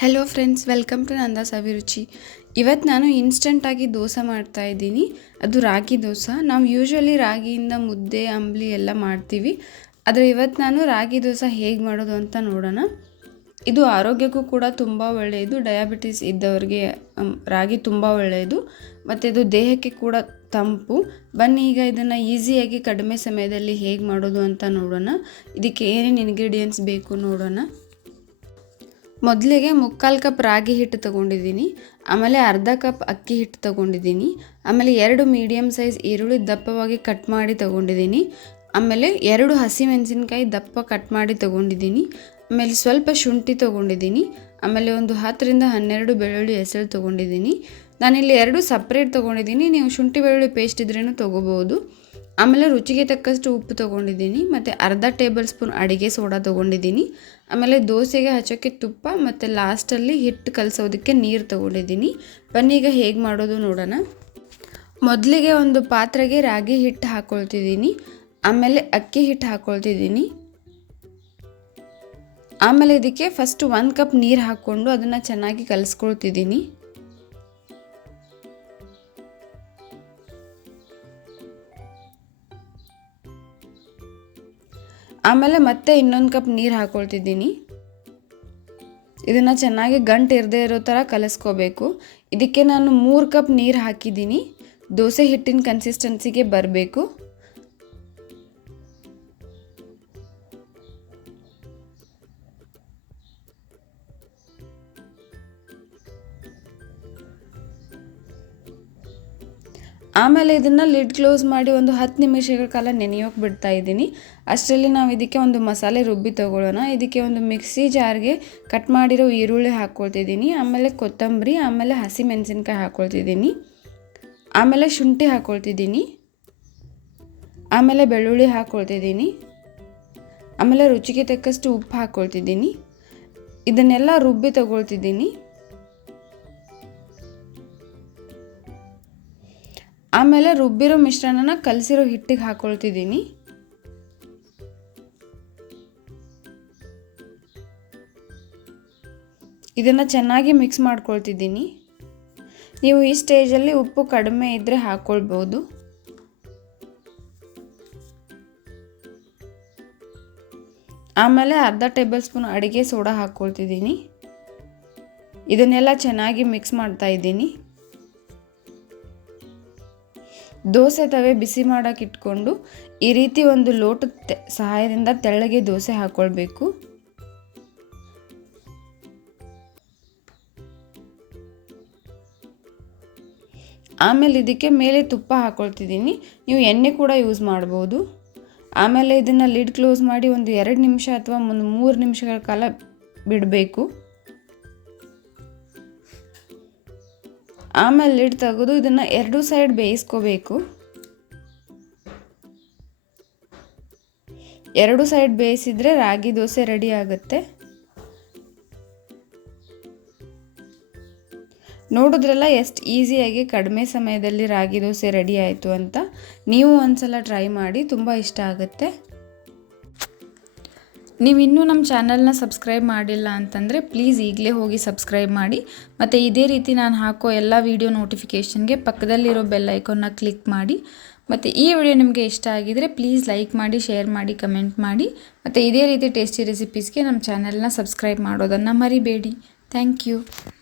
Hello friends, welcome to ನಂದಾಸ್ ಅಭಿರುಚಿ. ಇವತ್ತು ನಾನು ಇನ್ಸ್ಟಂಟಾಗಿ ದೋಸೆ ಮಾಡ್ತಾಯಿದ್ದೀನಿ. ಅದು ರಾಗಿ ದೋಸೆ. ನಾವು ಯೂಶ್ವಲಿ ರಾಗಿಯಿಂದ ಮುದ್ದೆ, ಅಂಬಲಿ ಎಲ್ಲ ಮಾಡ್ತೀವಿ. ಆದರೆ ಇವತ್ತು ನಾನು ರಾಗಿ ದೋಸೆ ಹೇಗೆ ಮಾಡೋದು ಅಂತ ನೋಡೋಣ. ಇದು ಆರೋಗ್ಯಕ್ಕೂ ಕೂಡ ತುಂಬ ಒಳ್ಳೆಯದು. ಡಯಾಬಿಟಿಸ್ ಇದ್ದವ್ರಿಗೆ ರಾಗಿ ತುಂಬ ಒಳ್ಳೆಯದು ಮತ್ತು ಇದು ದೇಹಕ್ಕೆ ಕೂಡ ತಂಪು. ಬನ್ನಿ ಈಗ ಇದನ್ನು ಈಸಿಯಾಗಿ ಕಡಿಮೆ ಸಮಯದಲ್ಲಿ ಹೇಗೆ ಮಾಡೋದು ಅಂತ ನೋಡೋಣ. ಇದಕ್ಕೆ ಏನೇನು ಇಂಗ್ರೀಡಿಯೆಂಟ್ಸ್ ಬೇಕು ನೋಡೋಣ. ಮೊದಲಿಗೆ 3/4 ಕಪ್ ರಾಗಿ ಹಿಟ್ಟು ತೊಗೊಂಡಿದ್ದೀನಿ. ಆಮೇಲೆ ಅರ್ಧ ಕಪ್ ಅಕ್ಕಿ ಹಿಟ್ಟು ತೊಗೊಂಡಿದ್ದೀನಿ. ಆಮೇಲೆ 2 ಮೀಡಿಯಮ್ ಸೈಜ್ ಈರುಳ್ಳಿ ದಪ್ಪವಾಗಿ ಕಟ್ ಮಾಡಿ ತೊಗೊಂಡಿದ್ದೀನಿ. ಆಮೇಲೆ 2 ಹಸಿಮೆಣಸಿನ್ಕಾಯಿ ದಪ್ಪ ಕಟ್ ಮಾಡಿ ತೊಗೊಂಡಿದ್ದೀನಿ. ಆಮೇಲೆ ಸ್ವಲ್ಪ ಶುಂಠಿ ತೊಗೊಂಡಿದ್ದೀನಿ. ಆಮೇಲೆ ಒಂದು 10ರಿಂದ 12 ಬೆಳ್ಳುಳ್ಳಿ ಹೆಸರು ತೊಗೊಂಡಿದ್ದೀನಿ. ನಾನಿಲ್ಲಿ 2 ಸಪ್ರೇಟ್ ತೊಗೊಂಡಿದ್ದೀನಿ. ನೀವು ಶುಂಠಿ ಬೆಳ್ಳುಳ್ಳಿ ಪೇಸ್ಟ್ ಇದ್ರೇನು ತೊಗೋಬೋದು. ಆಮೇಲೆ ರುಚಿಗೆ ತಕ್ಕಷ್ಟು ಉಪ್ಪು ತೊಗೊಂಡಿದ್ದೀನಿ ಮತ್ತು ಅರ್ಧ ಟೇಬಲ್ ಸ್ಪೂನ್ ಅಡುಗೆ ಸೋಡಾ ತೊಗೊಂಡಿದ್ದೀನಿ. ಆಮೇಲೆ ದೋಸೆಗೆ ಹಚ್ಚೋಕ್ಕೆ ತುಪ್ಪ ಮತ್ತು ಲಾಸ್ಟಲ್ಲಿ ಹಿಟ್ಟು ಕಲಸೋದಕ್ಕೆ ನೀರು ತೊಗೊಂಡಿದ್ದೀನಿ. ಬನ್ನಿ ಈಗ ಹೇಗೆ ಮಾಡೋದು ನೋಡೋಣ. ಮೊದಲಿಗೆ ಒಂದು ಪಾತ್ರೆಗೆ ರಾಗಿ ಹಿಟ್ಟು ಹಾಕ್ಕೊಳ್ತಿದ್ದೀನಿ. ಆಮೇಲೆ ಅಕ್ಕಿ ಹಿಟ್ಟು ಹಾಕ್ಕೊಳ್ತಿದ್ದೀನಿ. ಆಮೇಲೆ ಇದಕ್ಕೆ ಫಸ್ಟ್ 1 ಕಪ್ ನೀರು ಹಾಕ್ಕೊಂಡು ಅದನ್ನು ಚೆನ್ನಾಗಿ ಕಲಿಸ್ಕೊಳ್ತಿದ್ದೀನಿ. ಆಮೇಲೆ ಮತ್ತೆ ಇನ್ನೊಂದು ಕಪ್ ನೀರು ಹಾಕ್ಕೊಳ್ತಿದ್ದೀನಿ. ಇದನ್ನು ಚೆನ್ನಾಗಿ ಗಂಟು ಇರದೇ ಇರೋ ಥರ ಕಲಿಸ್ಕೋಬೇಕು. ಇದಕ್ಕೆ ನಾನು 3 ಕಪ್ ನೀರು ಹಾಕಿದ್ದೀನಿ. ದೋಸೆ ಹಿಟ್ಟಿನ ಕನ್ಸಿಸ್ಟೆನ್ಸಿಗೆ ಬರಬೇಕು. ಆಮೇಲೆ ಇದನ್ನು ಲಿಡ್ ಕ್ಲೋಸ್ ಮಾಡಿ ಒಂದು 10 ನಿಮಿಷಗಳ ಕಾಲ ನೆನೆಯೋಕೆ ಬಿಡ್ತಾ ಇದ್ದೀನಿ. ಅಷ್ಟರಲ್ಲಿ ನಾವು ಇದಕ್ಕೆ ಒಂದು ಮಸಾಲೆ ರುಬ್ಬಿ ತೊಗೊಳ್ಳೋಣ. ಇದಕ್ಕೆ ಒಂದು ಮಿಕ್ಸಿ ಜಾರ್ಗೆ ಕಟ್ ಮಾಡಿರೋ ಈರುಳ್ಳಿ ಹಾಕ್ಕೊಳ್ತಿದ್ದೀನಿ. ಆಮೇಲೆ ಕೊತ್ತಂಬರಿ, ಆಮೇಲೆ ಹಸಿಮೆಣಸಿನ್ಕಾಯಿ ಹಾಕ್ಕೊಳ್ತಿದ್ದೀನಿ. ಆಮೇಲೆ ಶುಂಠಿ ಹಾಕ್ಕೊಳ್ತಿದ್ದೀನಿ. ಆಮೇಲೆ ಬೆಳ್ಳುಳ್ಳಿ ಹಾಕ್ಕೊಳ್ತಿದ್ದೀನಿ. ಆಮೇಲೆ ರುಚಿಗೆ ತಕ್ಕಷ್ಟು ಉಪ್ಪು ಹಾಕ್ಕೊಳ್ತಿದ್ದೀನಿ. ಇದನ್ನೆಲ್ಲ ರುಬ್ಬಿ ತೊಗೊಳ್ತಿದ್ದೀನಿ. ಆಮೇಲೆ ರುಬ್ಬಿರೋ ಮಿಶ್ರಣನ ಕಲಸಿರೋ ಹಿಟ್ಟಿಗೆ ಹಾಕ್ಕೊಳ್ತಿದ್ದೀನಿ. ಇದನ್ನು ಚೆನ್ನಾಗಿ ಮಿಕ್ಸ್ ಮಾಡ್ಕೊಳ್ತಿದ್ದೀನಿ. ನೀವು ಈ ಸ್ಟೇಜಲ್ಲಿ ಉಪ್ಪು ಕಡಿಮೆ ಇದ್ದರೆ ಹಾಕ್ಕೊಳ್ಬೋದು. ಆಮೇಲೆ ಅರ್ಧ ಟೇಬಲ್ ಸ್ಪೂನ್ ಅಡುಗೆ ಸೋಡಾ ಹಾಕ್ಕೊಳ್ತಿದ್ದೀನಿ. ಇದನ್ನೆಲ್ಲ ಚೆನ್ನಾಗಿ ಮಿಕ್ಸ್ ಮಾಡ್ತಾ ಇದ್ದೀನಿ. ದೋಸೆ ತವೆ ಬಿಸಿ ಮಾಡೋಕೆ ಇಟ್ಕೊಂಡು ಈ ರೀತಿ ಒಂದು ಲೋಟದ ಸಹಾಯದಿಂದ ತೆಳ್ಳಗೆ ದೋಸೆ ಹಾಕ್ಕೊಳ್ಬೇಕು. ಆಮೇಲೆ ಇದಕ್ಕೆ ಮೇಲೆ ತುಪ್ಪ ಹಾಕ್ಕೊಳ್ತಿದ್ದೀನಿ. ನೀವು ಎಣ್ಣೆ ಕೂಡ ಯೂಸ್ ಮಾಡ್ಬೋದು. ಆಮೇಲೆ ಇದನ್ನು ಲಿಡ್ ಕ್ಲೋಸ್ ಮಾಡಿ ಒಂದು 2 ನಿಮಿಷ ಅಥವಾ ಒಂದು 3 ನಿಮಿಷಗಳ ಕಾಲ ಬಿಡಬೇಕು. ಆಮೇಲೆ ಲಿಡ್ ತೆಗೆದು ಇದನ್ನು 2 ಸೈಡ್ ಬೇಯಿಸ್ಕೋಬೇಕು. 2 ಸೈಡ್ ಬೇಯಿಸಿದರೆ ರಾಗಿ ದೋಸೆ ರೆಡಿ ಆಗುತ್ತೆ. ನೋಡಿದ್ರಲ್ಲ ಎಷ್ಟು ಈಸಿಯಾಗಿ ಕಡಿಮೆ ಸಮಯದಲ್ಲಿ ರಾಗಿ ದೋಸೆ ರೆಡಿ ಆಯಿತು ಅಂತ. ನೀವು ಒಂದ್ಸಲ ಟ್ರೈ ಮಾಡಿ, ತುಂಬ ಇಷ್ಟ ಆಗುತ್ತೆ. ನೀವು ಇನ್ನೂ ನಮ್ಮ ಚಾನಲ್ನ ಸಬ್ಸ್ಕ್ರೈಬ್ ಮಾಡಿಲ್ಲ ಅಂತಂದರೆ ಪ್ಲೀಸ್ ಈಗಲೇ ಹೋಗಿ ಸಬ್ಸ್ಕ್ರೈಬ್ ಮಾಡಿ. ಮತ್ತು ಇದೇ ರೀತಿ ನಾನು ಹಾಕೋ ಎಲ್ಲ ವೀಡಿಯೋ ನೋಟಿಫಿಕೇಷನ್ಗೆ ಪಕ್ಕದಲ್ಲಿರೋ ಬೆಲ್ ಐಕಾನ್ನ ಕ್ಲಿಕ್ ಮಾಡಿ. ಮತ್ತು ಈ ವಿಡಿಯೋ ನಿಮಗೆ ಇಷ್ಟ ಆಗಿದರೆ ಪ್ಲೀಸ್ ಲೈಕ್ ಮಾಡಿ, ಶೇರ್ ಮಾಡಿ, ಕಮೆಂಟ್ ಮಾಡಿ. ಮತ್ತು ಇದೇ ರೀತಿ ಟೇಸ್ಟಿ ರೆಸಿಪೀಸ್ಗೆ ನಮ್ಮ ಚಾನಲ್ನ ಸಬ್ಸ್ಕ್ರೈಬ್ ಮಾಡೋದನ್ನು ಮರಿಬೇಡಿ. Thank you.